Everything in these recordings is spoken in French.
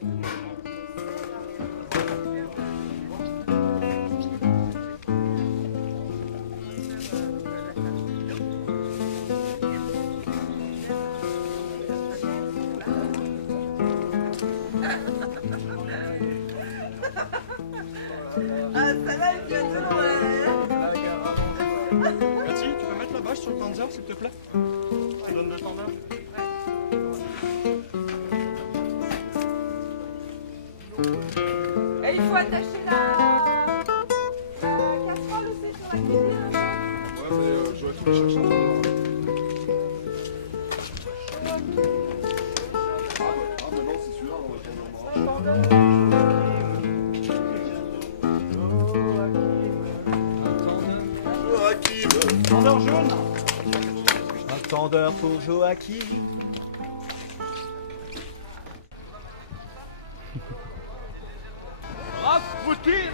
Ah, celle-là, elle vient de loin. Cathy, tu peux mettre la bâche sur le tendeur, s'il te plaît? Tu donnes le tendeur. Et il faut attacher la casserole aussi sur la cuisine. Ouais, mais Joachim cherche un peu. Ah, mais non, c'est celui-là, on va prendre. Joachim. Tendeur jaune. Un tendeur pour Joachim. Rasputin.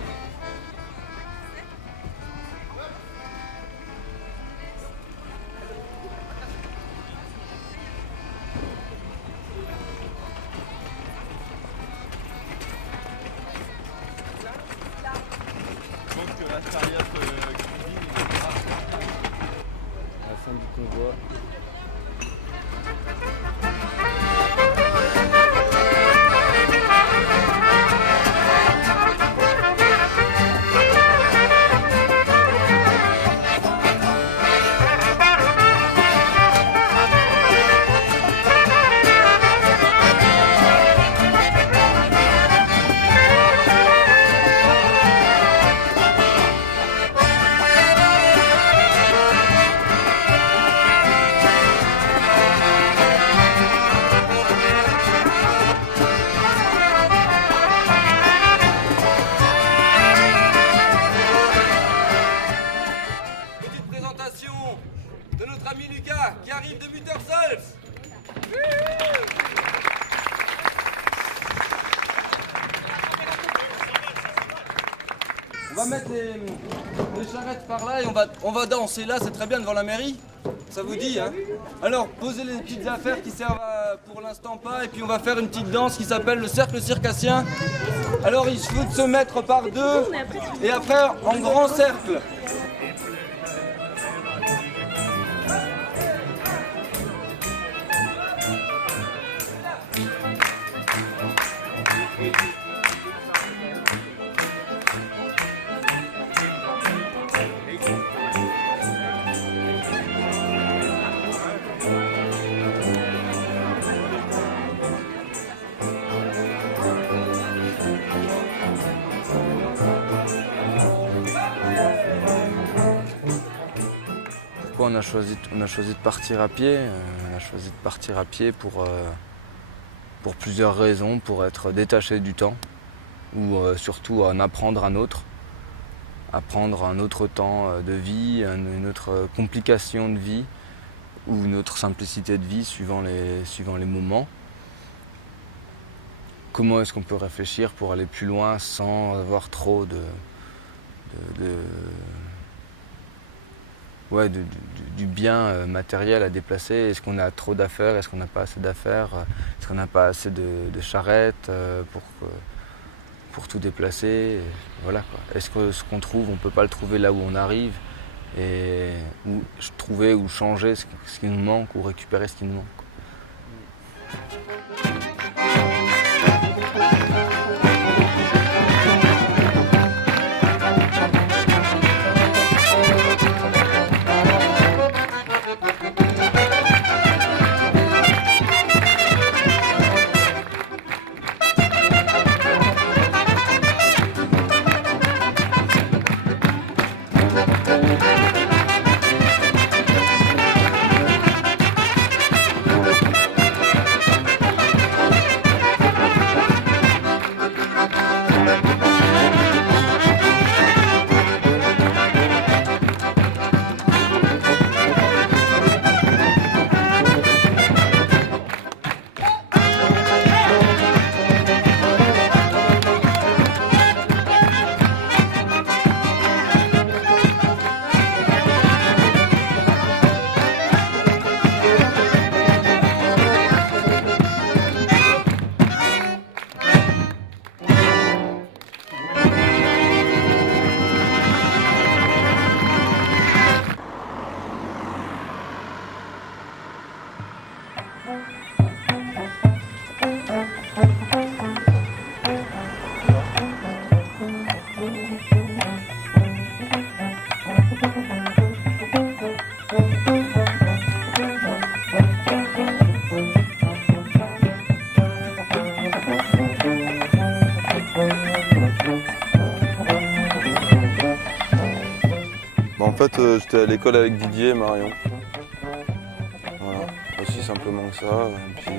Je pense que la chariot À la fin du convoi. Petite présentation de notre ami Lucas qui arrive de Muttersholz. On va mettre les charrettes par là et on va danser là, c'est très bien devant la mairie. Ça vous dit, hein? Alors, posez les petites affaires qui servent pour l'instant pas, et puis on va faire une petite danse qui s'appelle le cercle circassien. Alors, il faut se mettre par deux, et après en grand cercle. Pourquoi on a choisi de partir à pied? On a choisi de partir à pied pour plusieurs raisons, pour être détaché du temps, ou surtout en apprendre un autre temps de vie, une autre complication de vie, ou une autre simplicité de vie suivant les moments. Comment est-ce qu'on peut réfléchir pour aller plus loin sans avoir trop du bien matériel à déplacer? Est-ce qu'on a trop d'affaires? Est-ce qu'on n'a pas assez d'affaires? Est-ce qu'on n'a pas assez de charrettes pour tout déplacer? Et voilà, quoi. Est-ce que ce qu'on trouve, on ne peut pas le trouver là où on arrive, et ou trouver ou changer ce qui nous manque, ou récupérer ce qui nous manque, quoi. fait, j'étais à l'école avec Didier et Marion. Voilà, aussi simplement que ça. Et puis,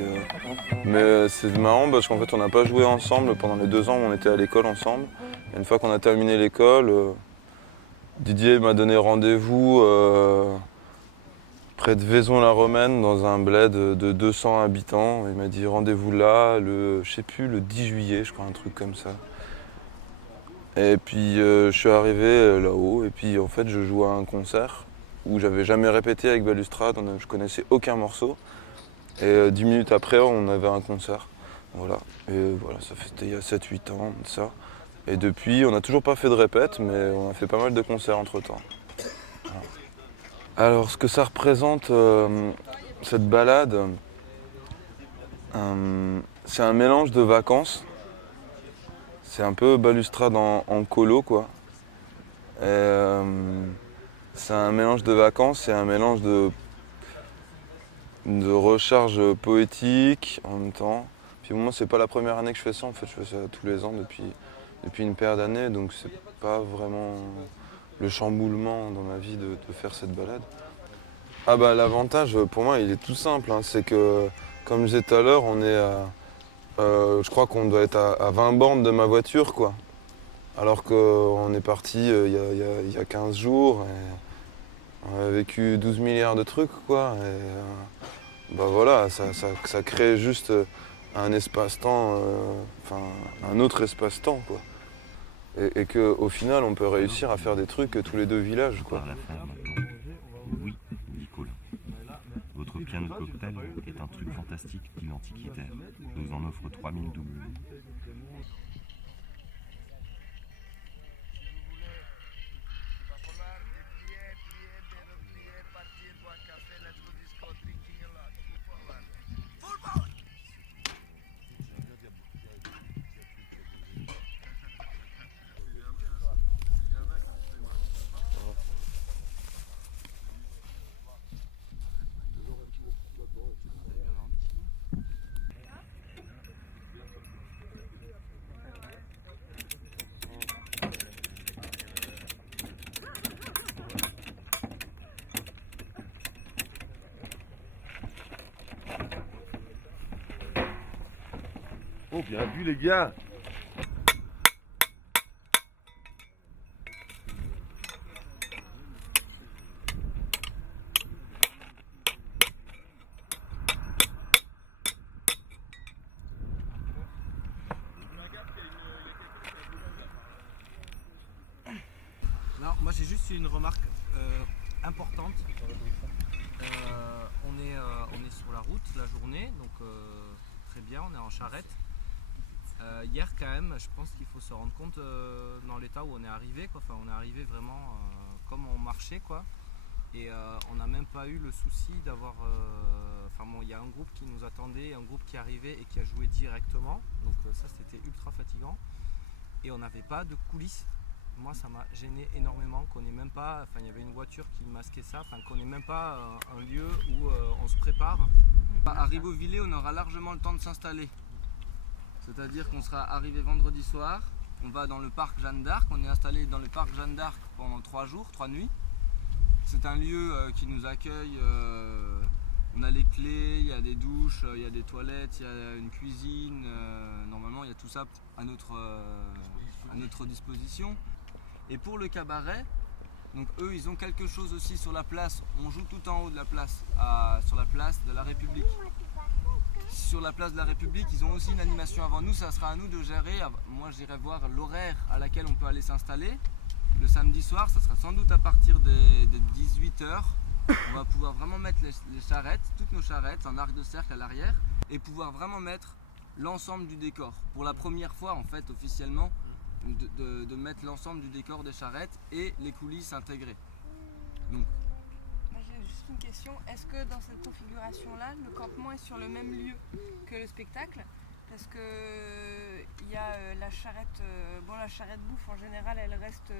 mais c'est marrant parce qu'en fait, on n'a pas joué ensemble pendant les 2 ans où on était à l'école ensemble. Et une fois qu'on a terminé l'école, Didier m'a donné rendez-vous près de Vaison-la-Romaine dans un bled de 200 habitants. Il m'a dit rendez-vous là, je sais plus, le 10 juillet, je crois, un truc comme ça. Et puis je suis arrivé là-haut et puis en fait je jouais à un concert où j'avais jamais répété avec Balustrade, je connaissais aucun morceau. Et 10 minutes après on avait un concert. Voilà. Et voilà, c'était il y a 7-8 ans de ça. Et depuis on n'a toujours pas fait de répète mais on a fait pas mal de concerts entre temps. Voilà. Alors ce que ça représente, cette balade, c'est un mélange de vacances. C'est un peu Balustrade en colo, quoi. C'est un mélange de vacances, c'est un mélange de recharge poétique en même temps. Puis moi, c'est pas la première année que je fais ça, en fait, je fais ça tous les ans depuis une paire d'années, donc c'est pas vraiment le chamboulement dans ma vie de faire cette balade. Ah bah l'avantage, pour moi, il est tout simple, hein, c'est que, comme je disais tout à l'heure, on est à... je crois qu'on doit être à 20 bornes de ma voiture, quoi. Alors qu'on est parti il y a 15 jours et on a vécu 12 milliards de trucs, quoi. Et bah voilà, ça crée juste un espace-temps, enfin un autre espace-temps, quoi. Et qu'au final, on peut réussir à faire des trucs tous les 2 villages, quoi. Par la faire maintenant. Oui, dit Colin. Votre piano cocktail est un truc fantastique dit l'antiquitaire. Nous en offre 3000 doubles. Oh, bien vu les gars! Non, moi j'ai juste une remarque importante. On est sur la route la journée, donc très bien, on est en charrette. Hier quand même, je pense qu'il faut se rendre compte dans l'état où on est arrivé, quoi. Enfin, on est arrivé vraiment comme on marchait, quoi. Et on n'a même pas eu le souci d'avoir... Enfin bon, il y a un groupe qui nous attendait, un groupe qui arrivait et qui a joué directement. Donc ça c'était ultra fatigant. Et on n'avait pas de coulisses. Moi ça m'a gêné énormément qu'on n'ait même pas... Enfin il y avait une voiture qui masquait ça, enfin qu'on n'ait même pas un lieu où on se prépare. À Ribeauvillé, on aura largement le temps de s'installer. C'est-à-dire qu'on sera arrivé vendredi soir, on va dans le parc Jeanne d'Arc, on est installé dans le parc Jeanne d'Arc pendant 3 jours, 3 nuits. C'est un lieu qui nous accueille, on a les clés, il y a des douches, il y a des toilettes, il y a une cuisine, normalement il y a tout ça à notre disposition. Et pour le cabaret, donc eux ils ont quelque chose aussi sur la place, on joue tout en haut de la place, sur la place de la République. Sur la place de la République, ils ont aussi une animation avant nous, ça sera à nous de gérer. Moi j'irai voir l'horaire à laquelle on peut aller s'installer. Le samedi soir, ça sera sans doute à partir des 18h. On va pouvoir vraiment mettre les charrettes, toutes nos charrettes en arc de cercle à l'arrière et pouvoir vraiment mettre l'ensemble du décor. Pour la première fois en fait officiellement, de mettre l'ensemble du décor des charrettes et les coulisses intégrées. Donc, j'ai juste une question, est-ce que dans cette configuration-là, le campement est sur le même lieu que le spectacle? Parce que il y a la charrette, bon la charrette bouffe en général elle reste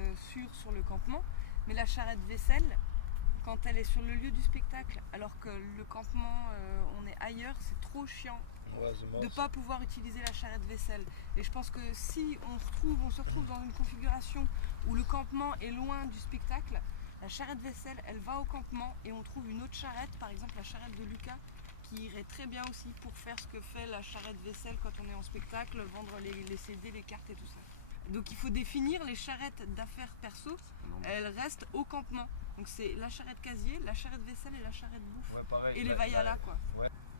sur le campement, mais la charrette vaisselle, quand elle est sur le lieu du spectacle, alors que le campement on est ailleurs, c'est trop chiant de ne pas pouvoir utiliser la charrette vaisselle. Et je pense que si on se retrouve dans une configuration où le campement est loin du spectacle, La charrette vaisselle, elle va au campement et on trouve une autre charrette, par exemple la charrette de Lucas, qui irait très bien aussi pour faire ce que fait la charrette vaisselle quand on est en spectacle, vendre les CD, les cartes et tout ça. Donc il faut définir les charrettes d'affaires perso, elles restent au campement. Donc c'est la charrette casier, la charrette vaisselle et la charrette bouffe. Et les vaillas quoi.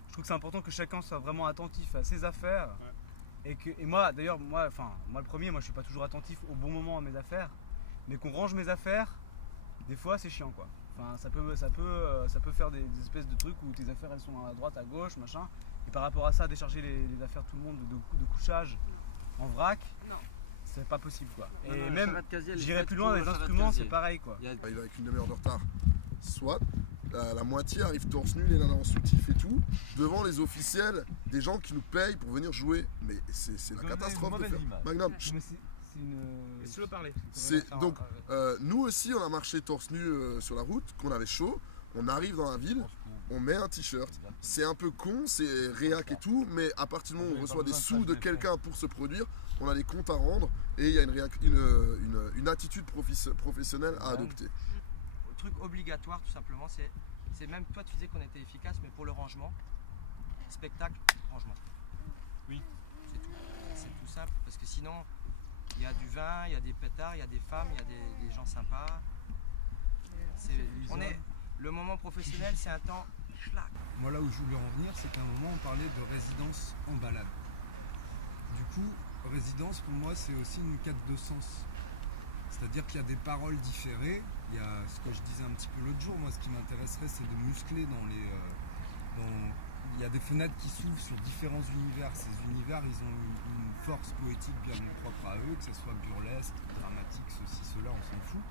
Je trouve que c'est important que chacun soit vraiment attentif à ses affaires. Et moi, d'ailleurs, moi le premier, je suis pas toujours attentif au bon moment à mes affaires. Mais qu'on range mes affaires, des fois c'est chiant quoi. Enfin, ça peut faire des espèces de trucs où tes affaires elles sont à droite, à gauche, machin. Et par rapport à ça, décharger les affaires de tout le monde de couchage en vrac, non. C'est pas possible quoi. Non, Et la même, charrette casier, elle est j'irai faite plus pour loin, la les charrette instruments casier. c'est pareil quoi. Il arrive avec une demi-heure de retard. Soit la moitié arrive torse nu, les nanas en soutif et tout, devant les officiels, des gens qui nous payent pour venir jouer. Mais c'est la catastrophe de faire. Magnum, Mais c'est une... Laisse-le parler. donc nous aussi on a marché torse nu sur la route, qu'on avait chaud, on arrive dans la ville, on met un t-shirt, c'est un peu con, c'est réac et tout, mais à partir du moment où on reçoit des sous de quelqu'un pour se produire, on a des comptes à rendre et il y a une attitude professionnelle à adopter. Le truc obligatoire tout simplement, c'est même toi tu disais qu'on était efficace, mais pour le rangement, spectacle, rangement. Oui. C'est tout. C'est tout simple parce que sinon il y a du vin, il y a des pétards, il y a des femmes, il y a des gens sympas. Le moment professionnel, c'est un temps schlack. Moi là où je voulais en venir, c'est qu'à un moment on parlait de résidence en balade. Du coup, résidence pour moi c'est aussi une quête de sens. C'est-à-dire qu'il y a des paroles différées. Il y a ce que je disais un petit peu l'autre jour, moi ce qui m'intéresserait c'est de muscler il y a des fenêtres qui s'ouvrent sur différents univers. Ces univers ils ont une force poétique bien propre à eux, que ce soit burlesque, dramatique, ceci, cela, on s'en fout.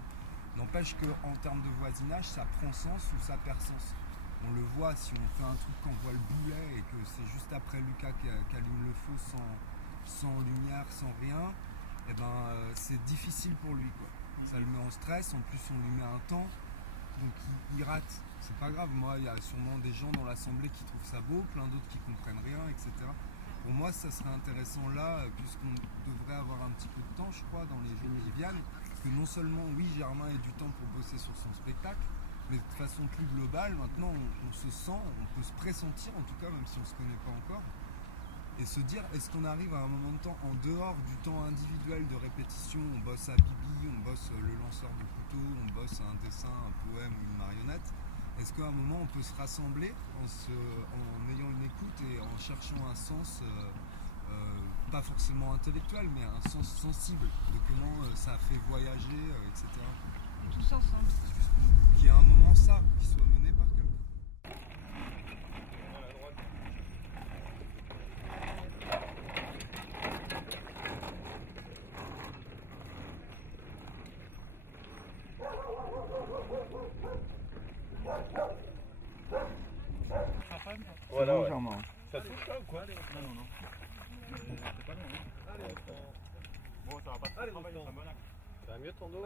N'empêche qu'en termes de voisinage, ça prend sens ou ça perd sens. On le voit si on fait un truc qu'on voit le boulet et que c'est juste après Lucas qui allume le feu sans lumière, sans rien, et c'est difficile pour lui quoi. Ça le met en stress, en plus on lui met un temps, donc il rate. C'est pas grave, moi il y a sûrement des gens dans l'assemblée qui trouvent ça beau, plein d'autres qui comprennent rien, etc. Pour moi ça serait intéressant là, puisqu'on devrait avoir un petit peu de temps je crois dans les jours qui viennent, que non seulement oui Germain ait du temps pour bosser sur son spectacle, mais de façon plus globale, maintenant on se sent, on peut se pressentir en tout cas, même si on ne se connaît pas encore, et se dire est-ce qu'on arrive à un moment de temps en dehors du temps individuel de répétition, on bosse à Bibi, on bosse le lanceur de couteau, on bosse un dessin, un poème ou une marionnette, est-ce qu'à un moment on peut se rassembler en ayant une écoute et en cherchant un sens pas forcément intellectuel, mais un sens sensible de comment ça a fait voyager, etc. Tous ensemble. Qu'il y ait un moment ça, qui soit mené par quelqu'un. Voilà, ouais. Germain. Ça touche là ou quoi? Non. C'est pas long, hein. Allez, bon, ça va pas très travailler, ça me laque. Ça va mieux ton dos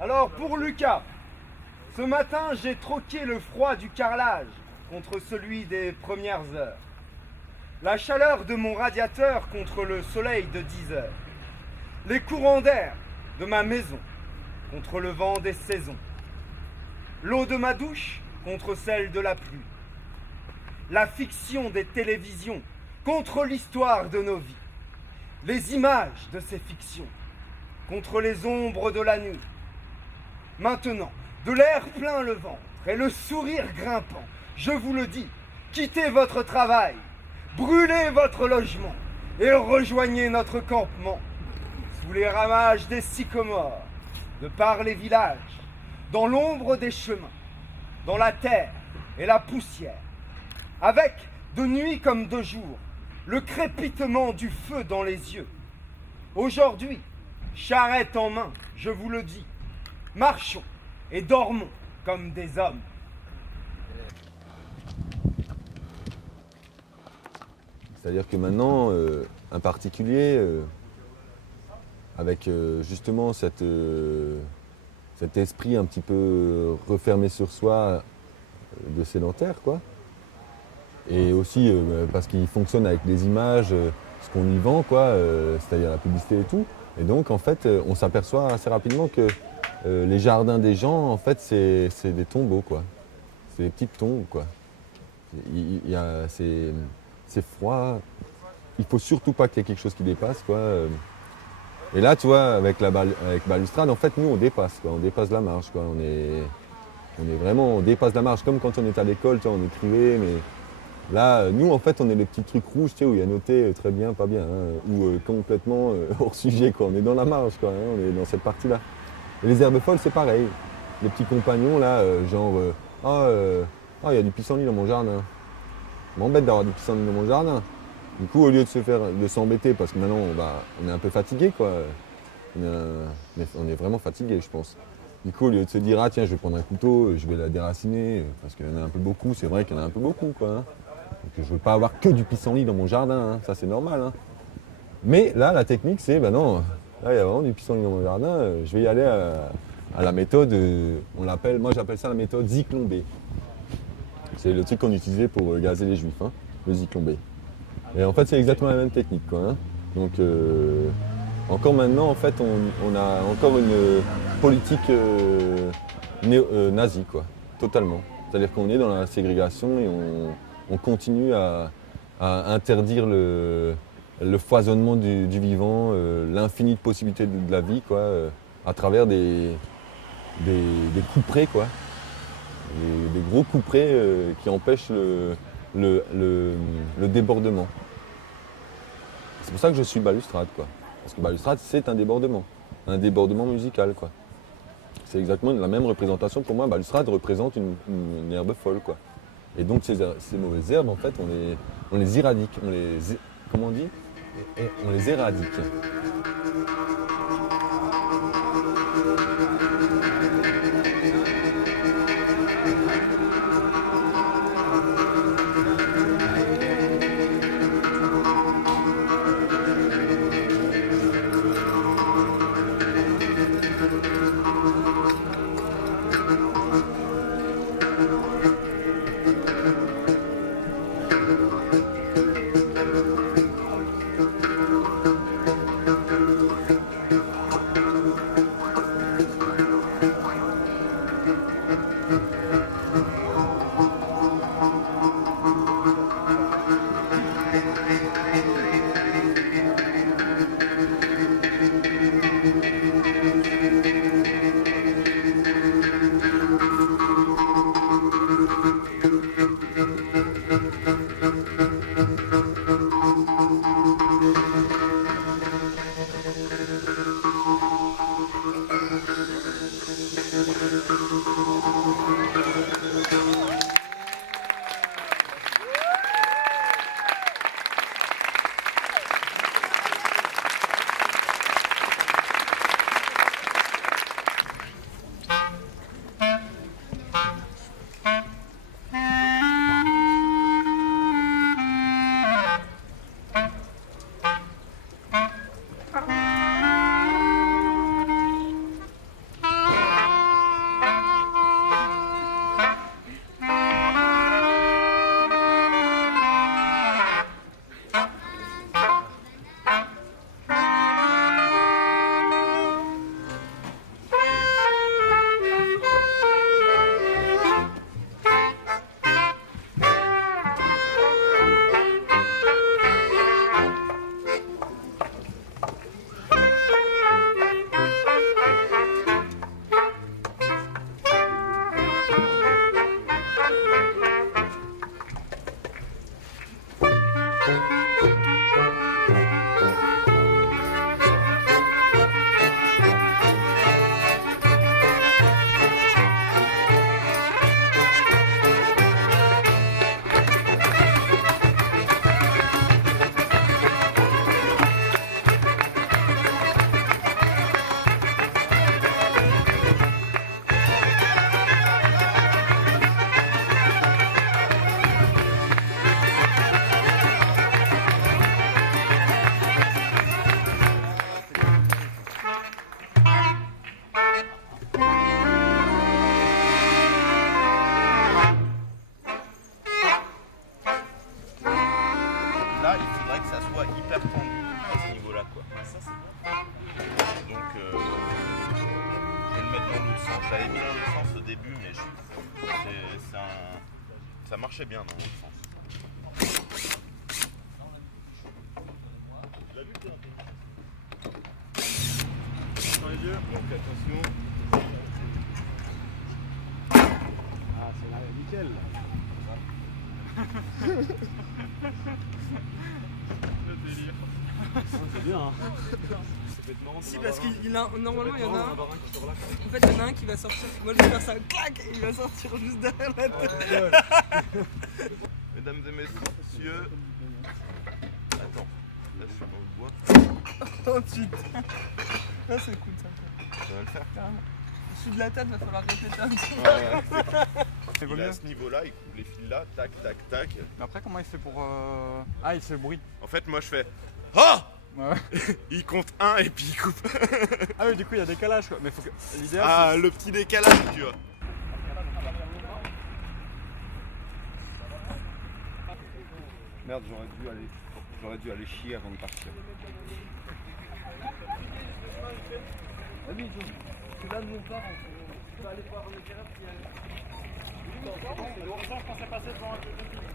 Alors pour Lucas, ce matin j'ai troqué le froid du carrelage contre celui des premières heures. La chaleur de mon radiateur contre le soleil de 10 heures. Les courants d'air de ma maison contre le vent des saisons. L'eau de ma douche contre celle de la pluie. La fiction des télévisions contre l'histoire de nos vies. Les images de ces fictions contre les ombres de la nuit. Maintenant, de l'air plein le ventre et le sourire grimpant, je vous le dis, quittez votre travail, brûlez votre logement et rejoignez notre campement sous les ramages des sycomores, de par les villages, dans l'ombre des chemins, dans la terre et la poussière, avec, de nuit comme de jour, le crépitement du feu dans les yeux. Aujourd'hui, charrette en main, je vous le dis, marchons et dormons comme des hommes. C'est-à-dire que maintenant, un particulier, avec justement cet esprit un petit peu refermé sur soi de sédentaire, quoi. Et aussi parce qu'il fonctionne avec des images, ce qu'on y vend, quoi, c'est-à-dire la publicité et tout. Et donc, en fait, on s'aperçoit assez rapidement que les jardins des gens, en fait, c'est des tombeaux, quoi. C'est des petites tombes, quoi. C'est froid. Il faut surtout pas qu'il y ait quelque chose qui dépasse, quoi. Et là, tu vois, avec Balustrade, en fait, nous, on dépasse, quoi. On dépasse la marge, quoi. On dépasse la marge, comme quand on était à l'école, tu vois, on écrivait, mais là, nous, en fait, on est les petits trucs rouges, tu sais, où il y a noté très bien, pas bien, hein, ou complètement hors sujet, quoi. On est dans la marge, quoi, hein, on est dans cette partie-là. Et les herbes folles, c'est pareil. Les petits compagnons, là, il y a du pissenlit dans mon jardin. Ça m'embête d'avoir du pissenlit dans mon jardin. Du coup, au lieu de s'embêter, parce que maintenant, on est un peu fatigué, quoi. On est vraiment fatigué, je pense. Du coup, au lieu de se dire, ah tiens, je vais prendre un couteau, je vais la déraciner, parce qu'il y en a un peu beaucoup, c'est vrai qu'il y en a un peu beaucoup, quoi. Hein. Donc, je ne veux pas avoir que du pissenlit dans mon jardin, hein. Ça c'est normal. Hein. Mais là, la technique, c'est, non, là, il y a vraiment du pissenlit dans mon jardin, je vais y aller à la méthode, moi j'appelle ça la méthode Zyklon B. C'est le truc qu'on utilisait pour gazer les juifs, hein, le Zyklon B. Et en fait, c'est exactement la même technique, quoi. Hein. Donc, encore maintenant, en fait, on a encore une politique nazie, quoi, totalement. C'est-à-dire qu'on est dans la ségrégation et on continue à interdire le foisonnement du vivant, l'infini de possibilités de la vie, quoi, à travers des couperets, quoi. Des gros couperets qui empêchent le débordement. C'est pour ça que je suis Balustrade, quoi. Parce que Balustrade, c'est un débordement musical, quoi. C'est exactement la même représentation. Pour moi, Balustrade représente une herbe folle, quoi. Et donc ces mauvaises herbes, en fait, on les éradique. Comment on dit ? On les éradique. Ça marchait bien dans l'autre sens. Dans les yeux. Donc attention. Ah, c'est là, nickel. Le délire. C'est bien, hein. Si, parce qu'il a normalement il y en a un. En fait, il y en a un qui va sortir. Moi je vais faire ça, clac, et il va sortir juste derrière la tête. Mesdames et messieurs. Attends, là je suis dans le bois. Oh putain. Ah, c'est cool ça. Ça va le faire. Carrément. Dessus de la tête, va falloir répéter un petit peu. Il est à ce niveau-là, il coupe les fils là, tac, tac, tac. Mais après, comment il fait pour. Ah, il fait le bruit. En fait, moi je fais Ah Ouais. Il compte 1 et puis il coupe. Ah oui, du coup, il y a décalage quoi. Mais faut que. L'idéal. Ah, le petit décalage, tu vois. Merde, j'aurais dû aller chier avant de partir. C'est là de mon part, on peut aller voir le terrain qui C'est pour ça qu'on s'est passé devant un peu de vie.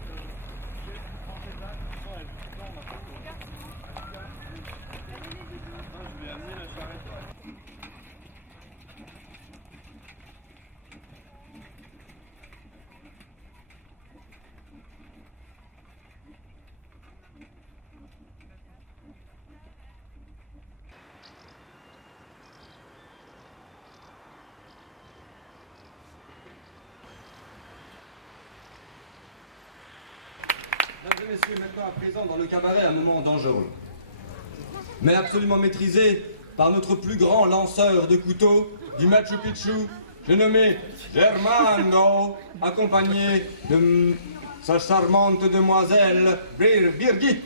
Je vais amener la charrette. Mesdames et messieurs, maintenant à présent dans le cabaret, un moment dangereux. Mais absolument maîtrisé par notre plus grand lanceur de couteaux du Machu Picchu, j'ai nommé Germano, accompagné de sa charmante demoiselle Birgit.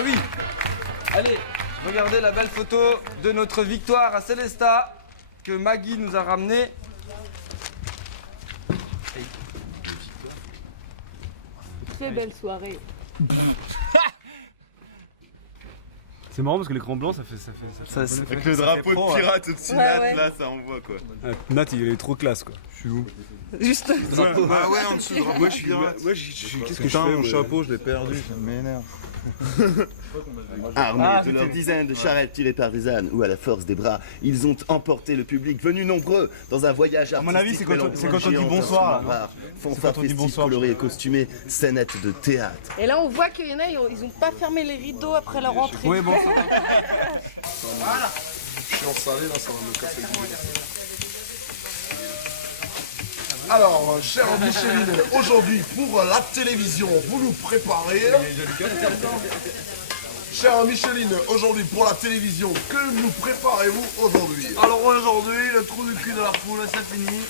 Ah oui. Allez, regardez la belle photo de notre victoire à Célestat que Maggie nous a ramenée. Très belle soirée. C'est marrant parce que l'écran blanc ça fait Avec le drapeau de pirate au-dessus de Nat, là ça envoie quoi. Nat il est trop classe quoi. Je suis où? Juste Ah ouais, en dessous du drapeau, je suis pirate. Qu'est-ce que je fais? Mon chapeau, je l'ai perdu, ça m'énerve. Armés de leurs dizaines de charrettes tirées par des ânes ou à la force des bras, ils ont emporté le public venu nombreux dans un voyage artistique. À mon avis, c'est quand on dit bonsoir, là. Fanfare festive, colorée et costumée, scénette de théâtre. Et là, on voit qu'il y en a, ils ont pas fermé les rideaux après leur entrée. Oui, bon. Voilà. Je suis en salé, là, ça va me casser le boule. Alors, chère Micheline, aujourd'hui, pour la télévision, vous nous préparez... Chère Micheline, aujourd'hui, pour la télévision, que nous préparez-vous aujourd'hui? Alors aujourd'hui, le trou du cul de la poule, c'est fini.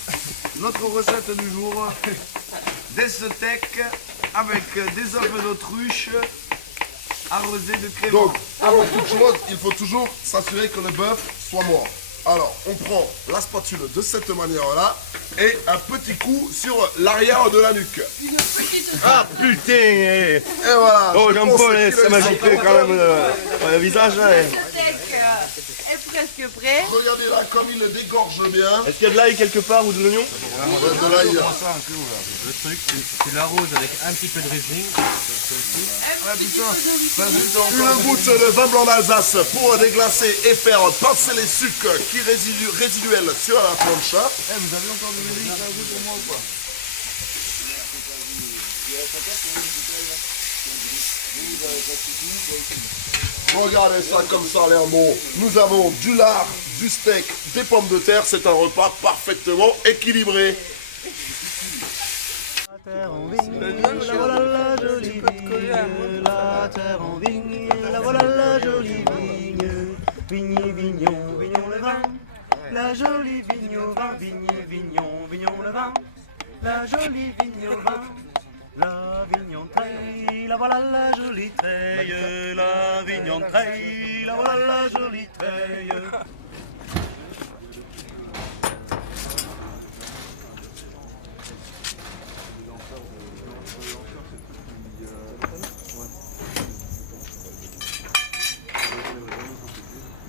Notre recette du jour, des steaks avec des œufs d'autruche arrosés de crémant. Donc, avant toute chose, il faut toujours s'assurer que le bœuf soit mort. Alors, on prend la spatule de cette manière-là et un petit coup sur l'arrière de la nuque. Ah putain! Et voilà. Oh Jean-Paul, ça m'a giflé quand même le visage là. Le steak est presque prêt. Regardez là comme il le dégorge bien. Est-ce qu'il y a de l'ail quelque part ou de l'oignon? De l'ail. Le truc, tu l'arroses avec un petit peu de Riesling. Une goutte de vin blanc d'Alsace pour déglacer et faire passer les sucres qui résiduels sur la plancha. Vous avez encore du Riesling pour moi ou pas? Regardez ça comme ça a l'air bon. Nous avons du lard, du steak, des pommes de terre. C'est un repas parfaitement équilibré. La terre en vigne, la voilà la jolie vigne. La terre en vigne, la voilà la jolie vigne. Vigne, vignon, vignon le vin. La jolie vigne au vin, vigne, vignon, vignon le vin. La jolie vigne au vin. La vigne en treille, la voilà la jolie treille. La vigne en treille, la voilà la jolie treille.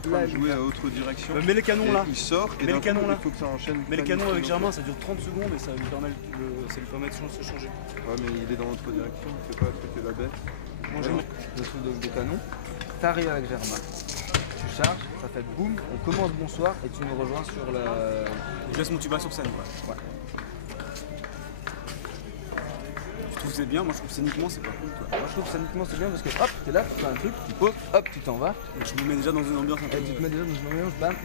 Là, jouer à autre direction. Mets les canons là. Il sort et mets les canons là. il faut que ça enchaîne. Mets les canons avec Germain, ça dure 30 secondes et ça lui permet, de se changer. Ouais, mais il est dans l'autre direction, il fait pas traiter la bête. Moi j'ai le truc de canon. T'arrives avec Germain. Tu charges, ça fait boum, on commence bonsoir et tu nous rejoins sur le. Je laisse mon tuba sur scène quoi. Ouais. Je trouve que c'est bien, moi je trouve scéniquement c'est pas cool quoi. Moi je trouve scéniquement c'est bien parce que hop, t'es là, tu fais un truc, tu poses, hop, tu t'en vas. Et je me mets déjà dans une ambiance un peu. Et tu te mets déjà dans une ambiance, bam.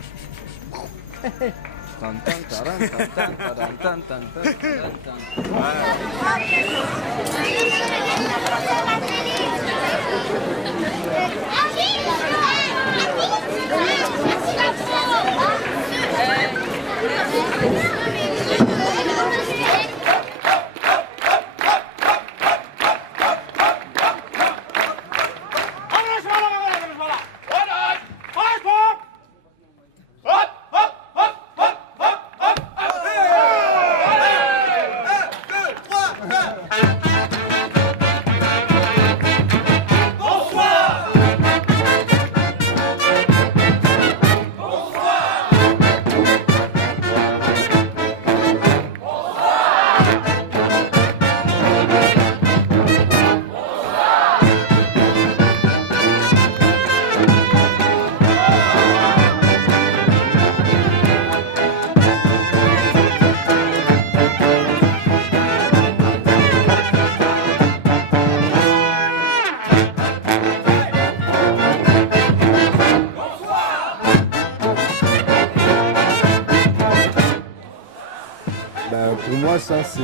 Pour moi, ça, c'est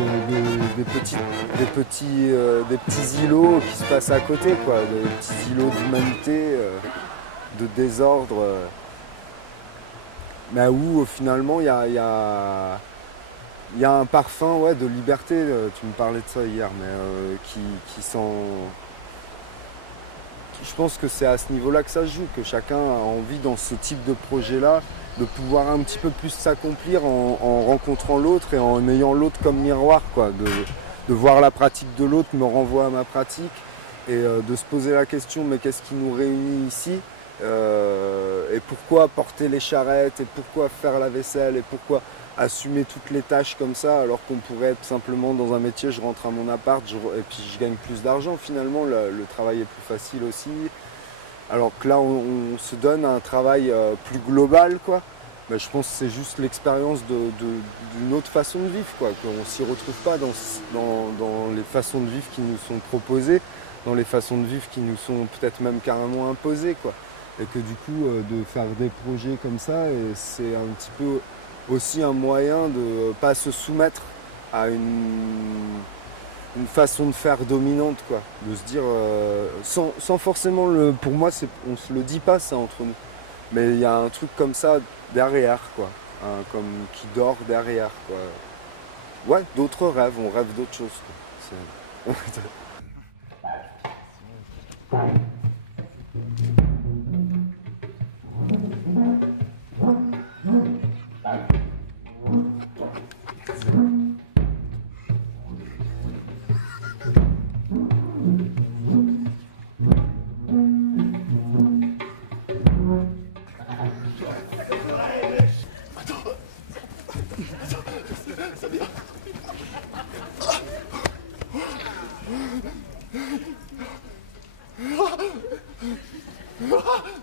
des petits îlots qui se passent à côté, quoi, des petits îlots d'humanité, de désordre, mais où finalement il y a un parfum de liberté. Tu me parlais de ça hier, mais qui sent. Je pense que c'est à ce niveau-là que ça se joue, que chacun a envie dans ce type de projet-là de pouvoir un petit peu plus s'accomplir en rencontrant l'autre et en ayant l'autre comme miroir, quoi, de voir la pratique de l'autre me renvoie à ma pratique et de se poser la question mais qu'est-ce qui nous réunit ici et pourquoi porter les charrettes et pourquoi faire la vaisselle et pourquoi assumer toutes les tâches comme ça, alors qu'on pourrait être simplement dans un métier, je rentre à mon appart et puis je gagne plus d'argent. Finalement, le travail est plus facile aussi. Alors que là, on se donne un travail plus global, quoi. Mais je pense que c'est juste l'expérience d'une autre façon de vivre, quoi. Qu'on ne s'y retrouve pas dans les façons de vivre qui nous sont proposées, dans les façons de vivre qui nous sont peut-être même carrément imposées, quoi. Et que du coup, de faire des projets comme ça, c'est un petit peu aussi un moyen de ne pas se soumettre à une façon de faire dominante, quoi. De se dire, sans forcément pour moi, on se le dit pas ça entre nous. Mais il y a un truc comme ça derrière, quoi. Comme qui dort derrière, quoi. Ouais, d'autres rêves, on rêve d'autres choses, quoi.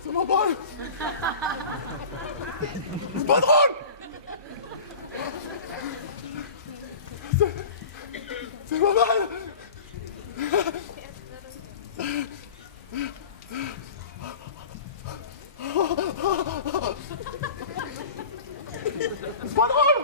Ça m'emballe. C'est pas drôle. C'est pas mal. C'est pas drôle.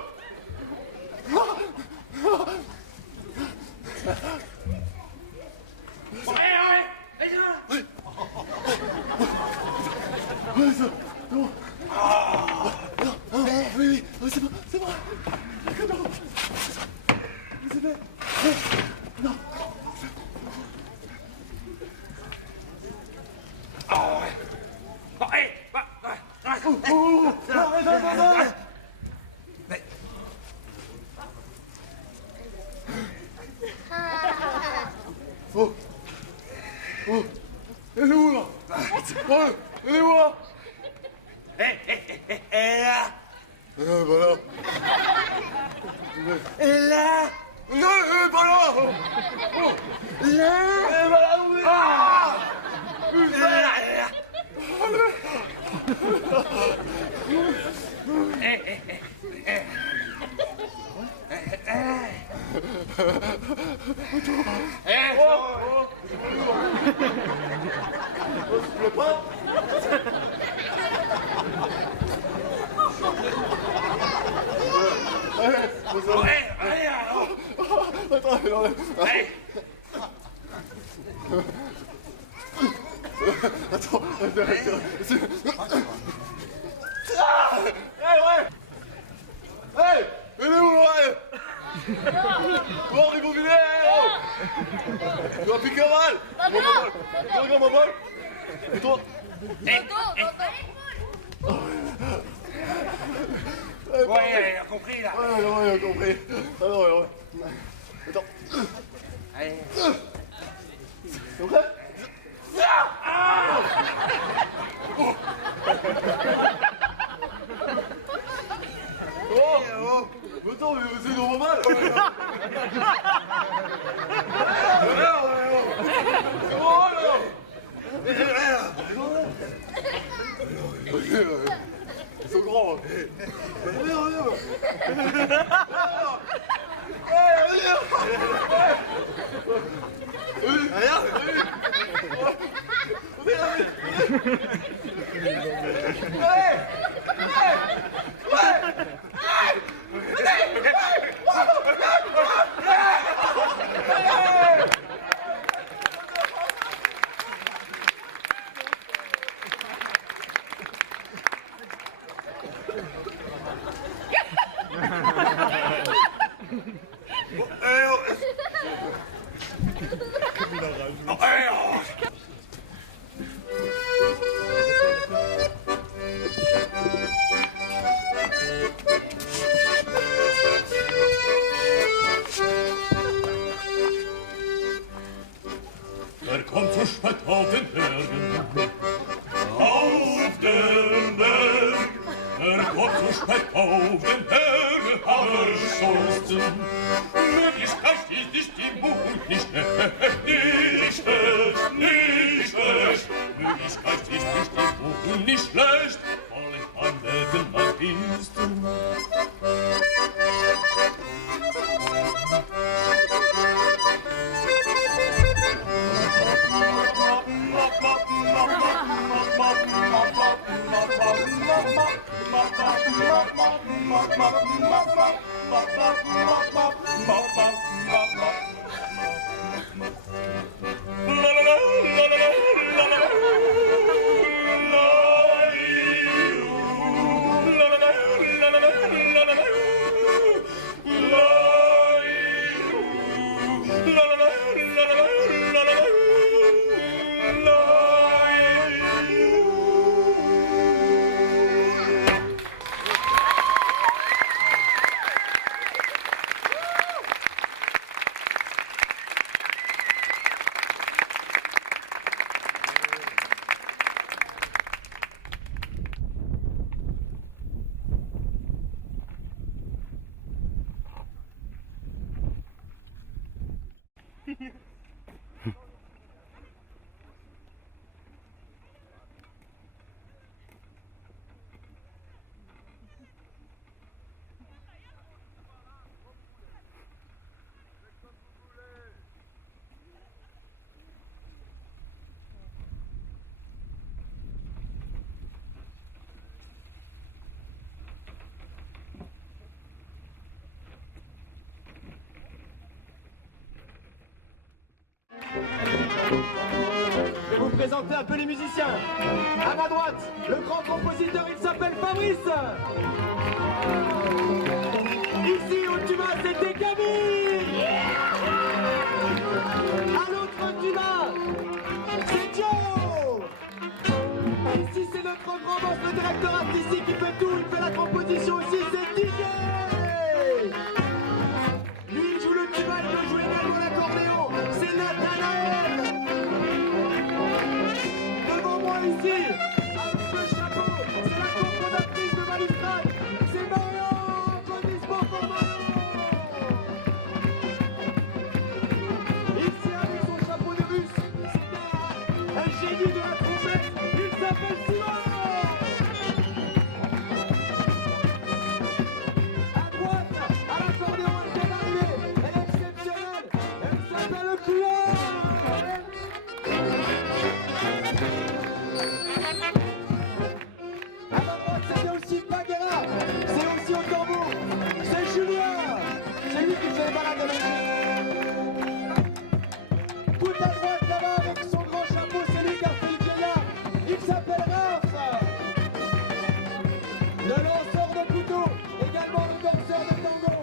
Oui, c'est bon, c'est bon. D'accord. C'est fait. Non. Elle est où là? Elle est où là? Voilà. Elle est là. Non, elle est pas là. Là. Elle est pas là, oui. Ah. Attends, hey, elle est où l'oreille? Bon, rebobiné. Tu vas piquer mal. Regarde ma balle. Et toi? Ouais, il a compris là. Ouais, il a compris. Alors, ouais. Attends. Allez. T'es prêt? Oh! Mais attends, mais c'est normal! Ils sont grands! Kommt zu spät auf den Bergen, auf den Berg. Kommt zu spät auf den Bergen, Sollst Möglichkeit ist die Buch nicht schlecht. Möglichkeit ist die Buch nicht schlecht, weil ich ein Leben lang ist. Je vais vous présenter un peu les musiciens. À ma droite, le grand compositeur, il s'appelle Fabrice. Ici, au tuba, c'était Camille. À l'autre tuba, c'est Joe. Ici, c'est notre grand boss, le directeur artistique qui fait tout, il fait la composition aussi, c'est DJ. Lui, il joue le tuba, il peut jouer également l'accordéon, c'est Nathanaël. Devant moi ici, avec le chapeau, c'est la cofondatrice de Malistrade, c'est Marion. Applaudissements pour Marion. Ici, avec son chapeau de russe, c'est un génie de la trompette, il s'appelle Simon. À droite, à l'accordéon, elle vient d'arriver, elle est exceptionnelle, elle s'appelle Claire. À ma droite, c'était aussi Baguera, c'est aussi au tambour, c'est Julien, c'est lui qui fait les balades de Belgique. Tout à droite là-bas avec son grand chapeau, c'est lui qui a fait le vieillard, il s'appelle Raph. Le lanceur de couteau, également le danseur de tango,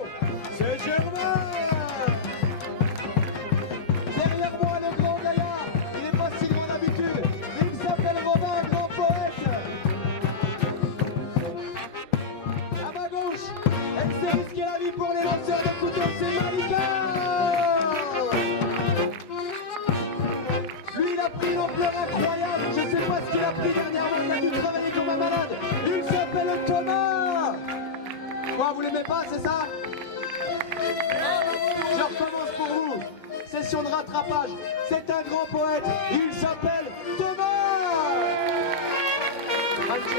c'est Germain. Derrière moi, le grand gaillard, il n'est pas si grand d'habitude, mais il s'appelle Robin, un grand poète. À ma gauche, elle s'est risquée la vie pour les lanceurs de couteau, c'est Malika. Lui, il a pris une ampleur incroyable, je sais pas ce qu'il a pris dernièrement, il a dû travailler comme un malade. Il s'appelle Thomas. Quoi, vous l'aimez pas, c'est ça? Je recommence pour vous. Session de rattrapage. C'est un grand poète. Il s'appelle Thomas. Ok.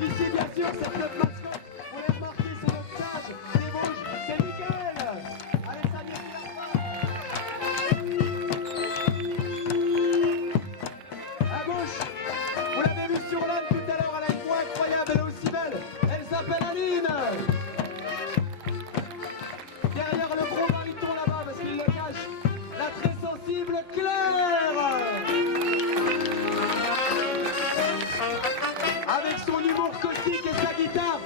Ici, bien sûr, c'est notre mascotte. Vous l'avez remarqué, c'est notre sage. C'est Vosges. C'est Mickaël. Allez, ça vient. À gauche, vous l'avez vu sur l'âne tout à l'heure. Elle a une voix incroyable. Elle est aussi belle. Elle s'appelle Aline. Derrière le gros baryton là-bas, parce qu'il le cache, la très sensible Claire. Avec son humour caustique et sa guitare,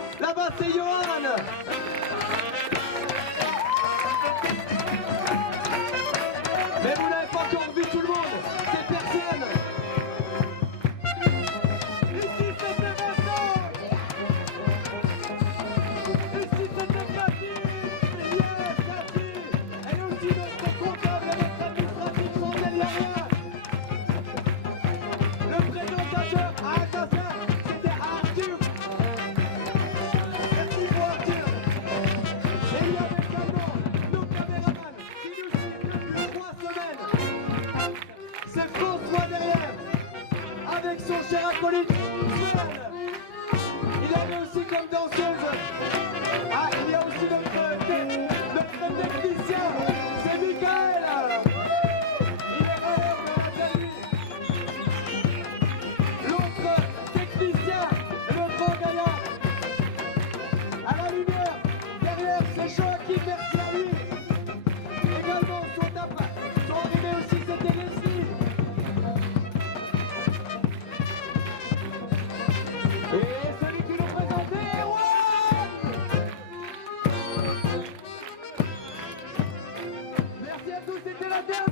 Pauline. Il y avait aussi comme danseuse. Ah, il y a aussi notre technicien. C'est Michael. Il est derrière de la l'autre technicien, notre grand gagnant. À la lumière, derrière, c'est Joachim, merci à lui. Également, son arrivée aussi, c'était Leslie. Et celui qui nous présentait, Merci à tous, c'était la dernière.